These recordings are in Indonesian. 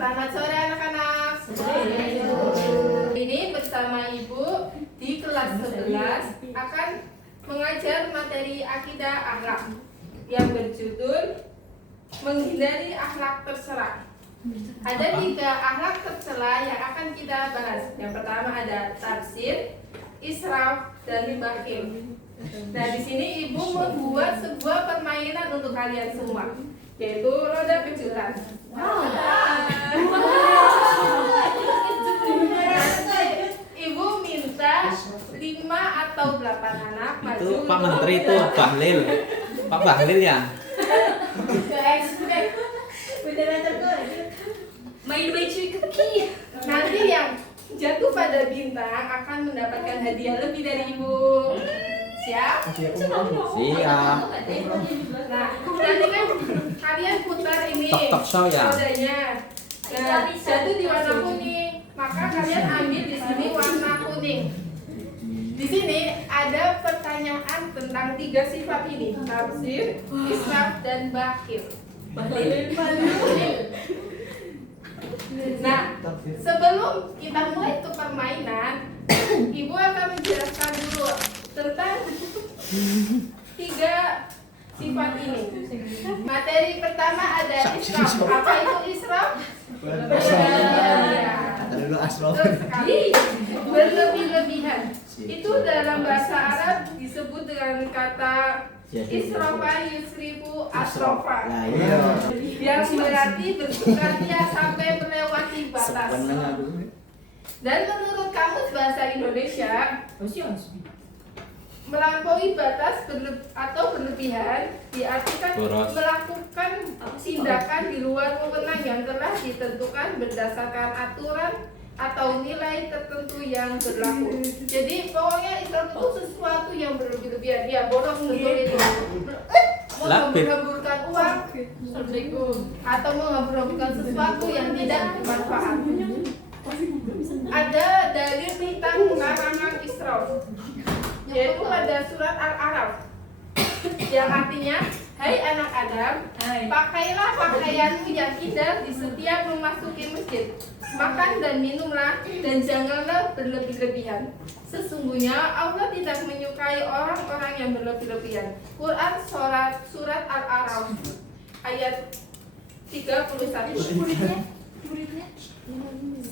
Selamat sore anak-anak. Ini bersama Ibu di kelas 11 akan mengajar materi akidah akhlak yang berjudul menghindari akhlak tercela. Ada 3 akhlak tercela yang akan kita bahas. Yang pertama ada tafsir, israf, dan bakhil. Nah, di sini Ibu membuat sebuah permainan untuk kalian semua, yaitu roda kejutan. Ibu minta 5 atau 8 anak maju. Itu Pak Menteri itu Bahlil. Pak Bahlil ya? Main baju kaki. Nanti yang jatuh pada bintang akan mendapatkan hadiah lebih dari Ibu. Siap? Siap. Nah, nanti kan kalian putar ini Tok-tok show ya? rodanya. Nah, jatuh di warna kuning, maka kalian ambil di sini warna kuning. Di sini ada pertanyaan tentang 3 sifat ini: tafsir, israf, dan bakhil. Nah, sebelum kita mulai ke permainan, Ibu akan menjelaskan dulu tentang 3 sifat ini. Materi pertama ada israf. Apa itu israf? Berlebih-lebihan. Itu dalam bahasa Arab disebut dengan kata israfa yusrifu asrofa, yang berarti bersukaria sampai melewati batas. Dan menurut Kamus Bahasa Indonesia, melampaui batas atau berlebihan diartikan melakukan tindakan di luar wewenang yang telah ditentukan berdasarkan aturan atau nilai tertentu yang berlaku. Jadi pokoknya Islam itu sesuatu yang berlebihan. Ya, boros itu menghambur-hamburkan uang atau menghambur-hamburkan sesuatu yang tidak bermanfaat. Ada dalil tentang larangan israf, yaitu pada surat Al-A'raf, yang artinya, hai anak Adam, pakailah pakaianmu yang indah di setiap memasuki masjid. Makan dan minumlah, dan janganlah berlebih-lebihan. Sesungguhnya Allah tidak menyukai orang-orang yang berlebih-lebihan. Quran surat Al-A'raf ayat 31.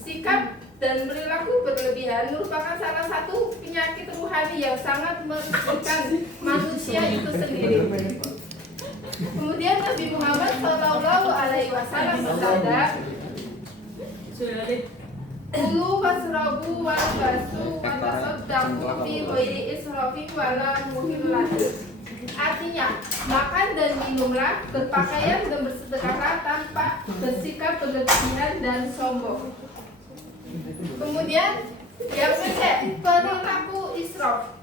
Sikap dan perilaku berlebihan merupakan salah satu penyakit rohani yang sangat merugikan manusia itu sendiri. Kemudian Nabi Muhammad SAW bersabda, Kulu wasrabu walbasu watasaddaqu fi ghairi israfin wala muhillati. Artinya, makan dan minumlah, berpakaian dan bersedekahlah tanpa bersikap berlebihan dan sombong. Kemudian yang perilaku israf.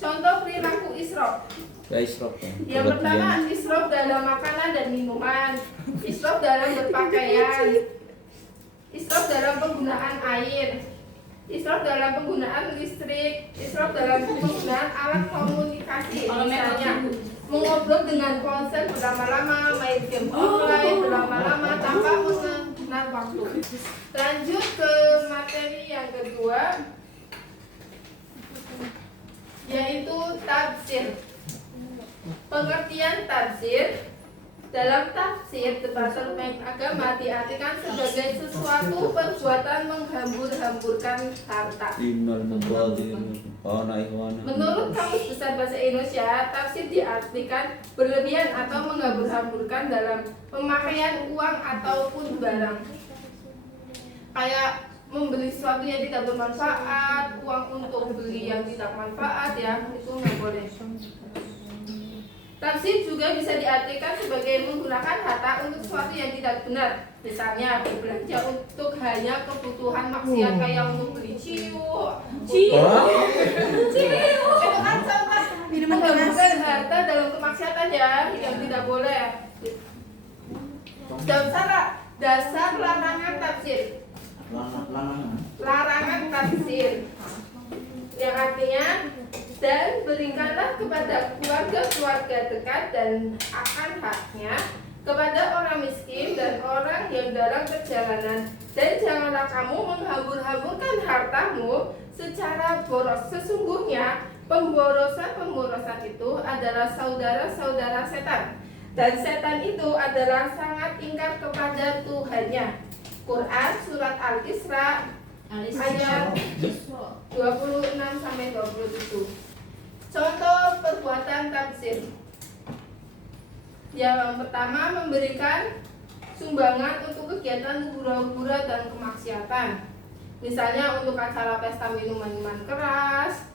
Contoh perilaku israf. Ya israf. Yang pertama, israf dalam makanan dan minuman, israf dalam berpakaian, israf dalam penggunaan air, israf dalam penggunaan listrik, israf dalam penggunaan alat komunikasi, misalnya mengobrol dengan ponsel berlama-lama, main game online berlama-lama tanpa mengenal waktu. Lanjut ke materi yang kedua, yaitu tafsir. Pengertian tafsir: dalam tafsir Departemen Agama diartikan sebagai sesuatu perbuatan menghambur-hamburkan harta. Menurut Kamus Besar Bahasa Indonesia, tafsir diartikan berlebihan atau menghambur-hamburkan dalam pemakaian uang ataupun barang. Kayak membeli sesuatu yang tidak bermanfaat, uang untuk beli yang tidak manfaat, ya, itu nggak boleh. Tafsir juga bisa diartikan sebagai menggunakan harta untuk sesuatu yang tidak benar. Misalnya berbelanja untuk hanya kebutuhan maksiat, kayak untuk beli ciu. Itu kan contoh menggunakan harta dalam kemaksiatan, ya, yang tidak boleh. Dasar larangan tafsir. Larangan tafsir yang artinya, dan berikanlah kepada keluarga-keluarga dekat dan akan haknya, kepada orang miskin dan orang yang tujuan dalam perjalanan, dan janganlah kamu menghambur-hamburkan hartamu secara boros. Sesungguhnya pemborosan itu adalah saudara-saudara setan, dan setan itu adalah sangat ingkar kepada Tuhannya. Quran Surat Al-Isra ayat 26-27. Contoh perbuatan tafsir. Yang pertama, memberikan sumbangan untuk kegiatan hura-hura dan kemaksiatan. Misalnya untuk acara pesta minuman keras.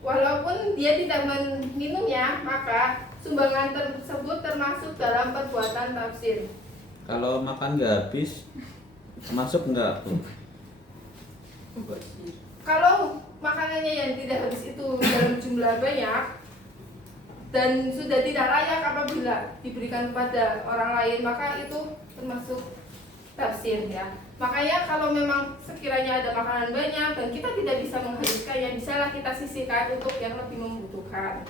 Walaupun dia tidak meminumnya, maka sumbangan tersebut termasuk dalam perbuatan tafsir. Kalau makan nggak habis, masuk nggak, Bu? Kalau makanannya yang tidak habis itu dalam jumlah banyak dan sudah tidak layak apabila diberikan kepada orang lain, maka itu termasuk tafsir ya. Makanya kalau memang sekiranya ada makanan banyak dan kita tidak bisa menghabiskannya, bisalah kita sisihkan untuk yang lebih membutuhkan.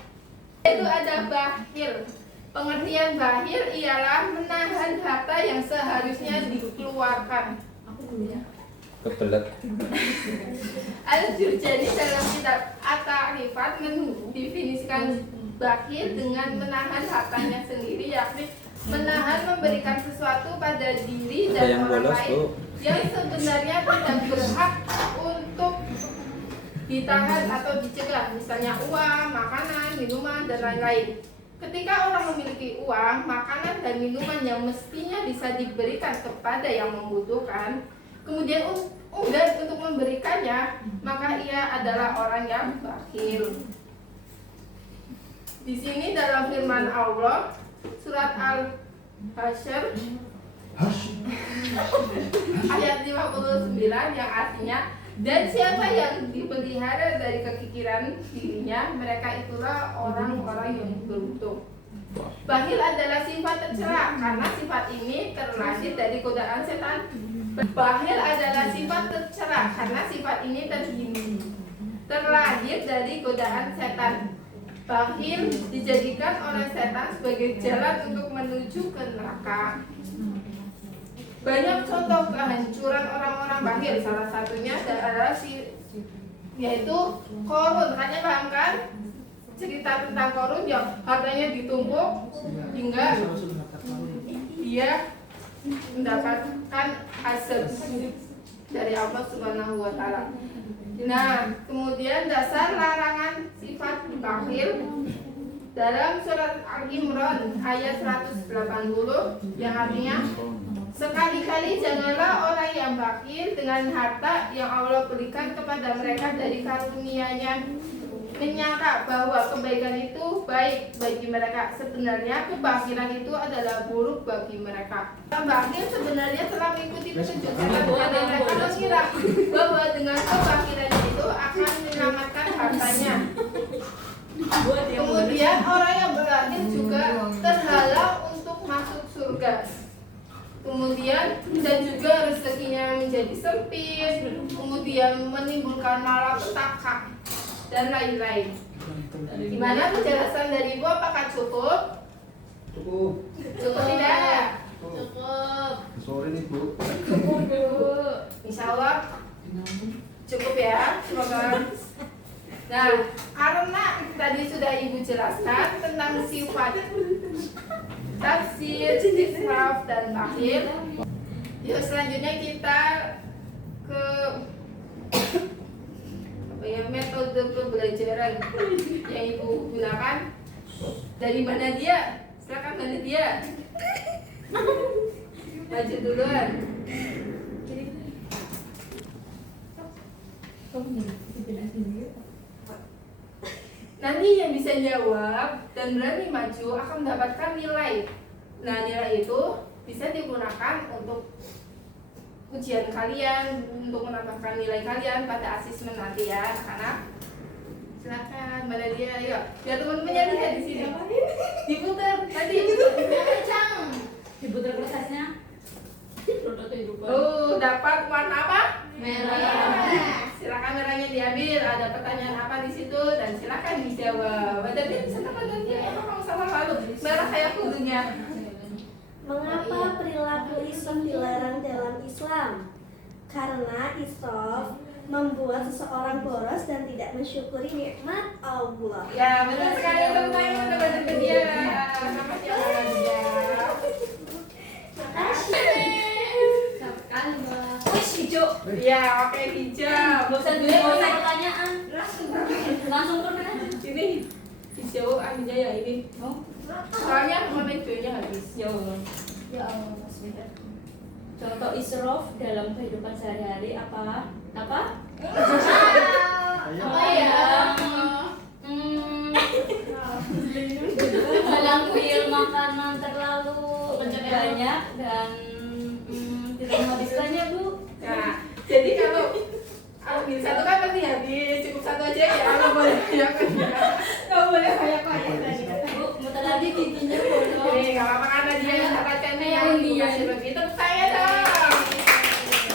Itu ada bakhil. Pengertian bakhil ialah menahan harta yang seharusnya dikeluarkan. Kebelet. Al-Jurjani dalam kitab At-Ta'rifat mendefinisikan bakhil dengan menahan hartanya sendiri, yakni menahan memberikan sesuatu pada diri Ada dan yang orang bolos, lain Bu? yang sebenarnya tidak berhak untuk ditahan atau dicegah, misalnya uang, makanan, minuman, dan lain-lain. Ketika orang memiliki uang, makanan, dan minuman yang mestinya bisa diberikan kepada yang membutuhkan, kemudian enggan untuk memberikannya, maka ia adalah orang yang bakhil. Di sini dalam firman Allah surat Al-Hasyr ayat 59 yang artinya, dan siapa yang dipelihara dari kekikiran dirinya, mereka itulah orang-orang yang beruntung. Bakhil adalah sifat tercela karena sifat ini terlahir dari godaan setan. Bakhil adalah sifat tercela karena sifat ini terlahir dari godaan setan. Bakhil dijadikan oleh setan sebagai jalan untuk menuju ke neraka. Banyak contoh kehancuran orang-orang bakhil. Salah satunya adalah yaitu Korun. Hanya paham kan cerita tentang Korun yang hartanya ditumpuk hingga dia mendapatkan azab dari Allah Subhanahu wa taala. Nah, kemudian dasar larangan sifat bakhil dalam surat Al-Imran ayat 180 yang artinya, sekali-kali janganlah orang yang bakhil dengan harta yang Allah berikan kepada mereka dari karunia-Nya, menyangka bahwa kebaikan itu baik bagi mereka. Sebenarnya kebakhilan itu adalah buruk bagi mereka. Orang bakhil sebenarnya telah mengikuti petunjuk setan dan mereka mengira bahwa dengan kebakhilannya itu akan menyelamatkan hartanya. Kemudian orang yang bakhil juga terhalang untuk masuk surga. Kemudian dan juga rezekinya menjadi sempit, kemudian menimbulkan malapetaka dan lain-lain. Gimana penjelasan dari Ibu? Apakah cukup? Cukup. Cukup tidak? Cukup. Sore nih Bu. Cukup Bu. Insya Allah cukup ya. Semoga. Nah, karena tadi sudah Ibu jelaskan tentang sifat tafsir, israf, dan bakhil. Yuk selanjutnya kita ke metode pembelajaran yang Ibu gunakan. Dari mana dia? Silakan, mana dia? Maju duluan. Nanti yang bisa jawab dan berani maju akan mendapatkan nilai. Nah, nilai itu bisa digunakan untuk ujian kalian, untuk menambahkan nilai kalian pada asesmen nanti ya anak-anak. Silakan, mana dia? Ayo, biar teman-temannya lihat di sini. Diputar tadi. Kencang. Diputar kertasnya. Oh, dapat warna apa? Merah. Silakan merahnya diambil. Ada pertanyaan apa di situ dan silakan dijawab. Ada bisa teman-temannya. Emang kamu sama malu? Merah kayak kudunya. Mengapa perilaku Islam karena israf membuat seseorang boros dan tidak mensyukuri nikmat Allah. Ya, betul sekali teman-teman. Udah banyak dia. Nama siapa dia? Sekali, Mbak. Wih, hijau. Ya, oke hijau. Bosan dulu mau pertanyaan. Langsung pernah. Ini hijau akhirnya ya ini. Soalnya warna hijaunya habis. Ya Allah. Ya Allah, Mas Beda. Contoh israf dalam kehidupan sehari-hari apa? Apa? Apa ya? Melangkuil makanan terlalu banyak dan tidak menghabiskannya, Bu. Nah, jadi kalau ambil satu kan pasti habis, cukup satu aja ya. Kalau boleh banyak ya. Kalau boleh banyak. Bu, muter lagi giginya bolong. Oke, nggak apa-apa karena dia yang dapatkan nih yang Yang ibu dia. kasih lebih. Tepuk saya dong.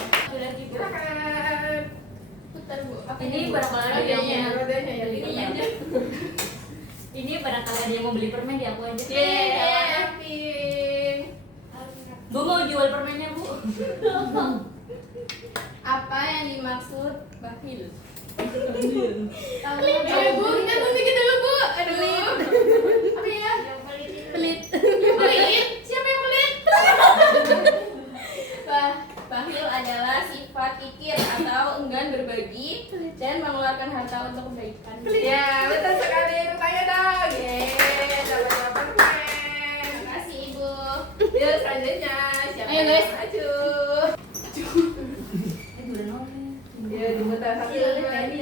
Satu lagi, Bu. Silakan. Putar, Bu. Ini barangkali ada yang Rodanya, mau rodanya ya. Ininya aja. Ini barangkali ada yang mau beli permen di aku aja. Yeay. Bu mau jual permennya, Bu. Apa yang dimaksud bakhil? Bu, kita tunjukin dulu, Bu. Aduh. Apa ya? Pelit. Pelit? Siapa yang pelit? Bakhil adalah sifat kikir atau enggan berbagi dan mengeluarkan harta untuk kebaikan. Ya, betul sekali. Tanya dong. Yeay, dapat permen. Terima kasih, Ibu. Yuk, selanjutnya. Siapa Ayo, yang guys. maju? Ya, diputar satu Iya, lagi.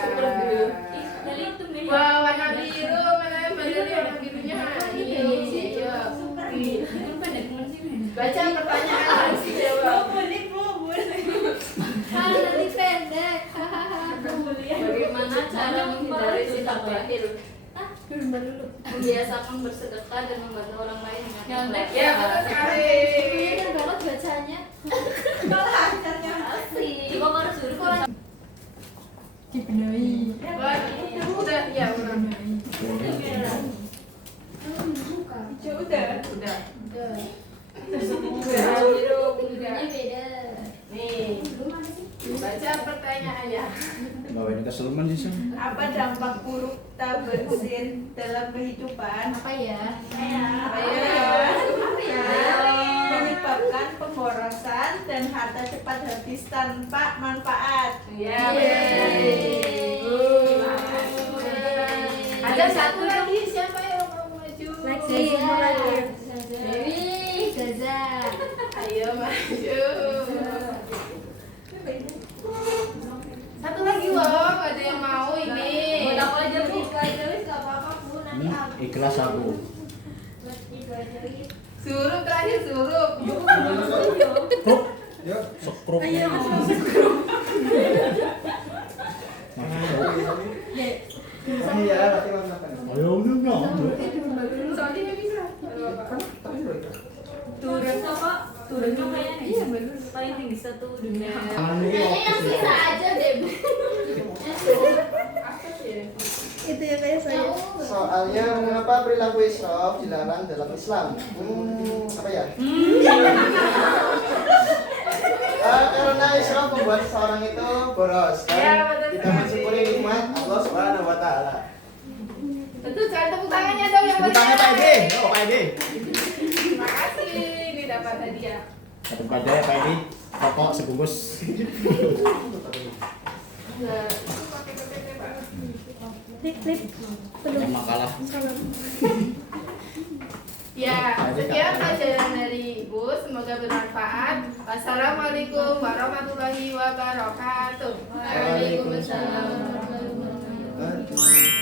Syukur dulu. Ih, dari itu mirip. Wah, warna biru. Mana warna birunya? Ini. Yuk. Itu pendek teman sih. Baca pertanyaan harus dijawab. Nanti pendek. Bagaimana cara menghindari sifat bakhil? Membiasakan bersedekah dan membantu orang lain dengan Nyontek. Ya, betul sekali. Pintar banget bacanya. Asik. Coba kau harus suruh kau. Wah, udah, ya udah. Ya udah. Udah. Udah. Biru, udah. Ini beda. Nih, baca pertanyaannya. Bawa ini keseluman sih, Sam. Apa dampak buruk tabersin dalam kehidupan? Apa ya? Menyebabkan pemborosan dan harta cepat habis tanpa manfaat. Ya, Yeay. ada satu lagi, siapa yang mau maju? Lagi, mau lagi. Dewi, Zaza. Ayo maju. Satu lagi loh, nggak ada yang mau ini. Buat aku aja, Bu. Itu aja wis gak apa-apa, Bu. Nanti Ini ikhlas aku. itu aja wis. Suruh terakhir suruh. Kruk, Yuk. sekruk. Ayo. Iya, nanti makan. Ayo, udah. Soalnya nggak bisa. Turun apa? Turunnya kayaknya nih. Iya, benar. Paling tinggi satu dunia. Tangan dulu. Kayaknya yang sisa aja deh, Bu. Apa sih ya? Itu ya kayak saya. Soalnya mengapa perilaku israf dilarang dalam Islam? Apa ya? Karena israf membuat seorang itu boros Ya, dan betul tidak sekali. mensyukuri nikmat Allah Subhanahu wa taala. Tentu sekali tepuk tangannya dong yang Tepuk tangan Pak Edi. Oh, Pak Edi. Terima kasih, ini dapat hadiah. Satu pada Pak Edi. Rokok sebungkus. Enggak, itu pakai KTP, Pak. Klip. Yang makalah. Ya, sekian pelajaran dari Ibu. Semoga bermanfaat. Wassalamualaikum warahmatullahi wabarakatuh. Waalaikumsalam warahmatullahi wabarakatuh. Aduh.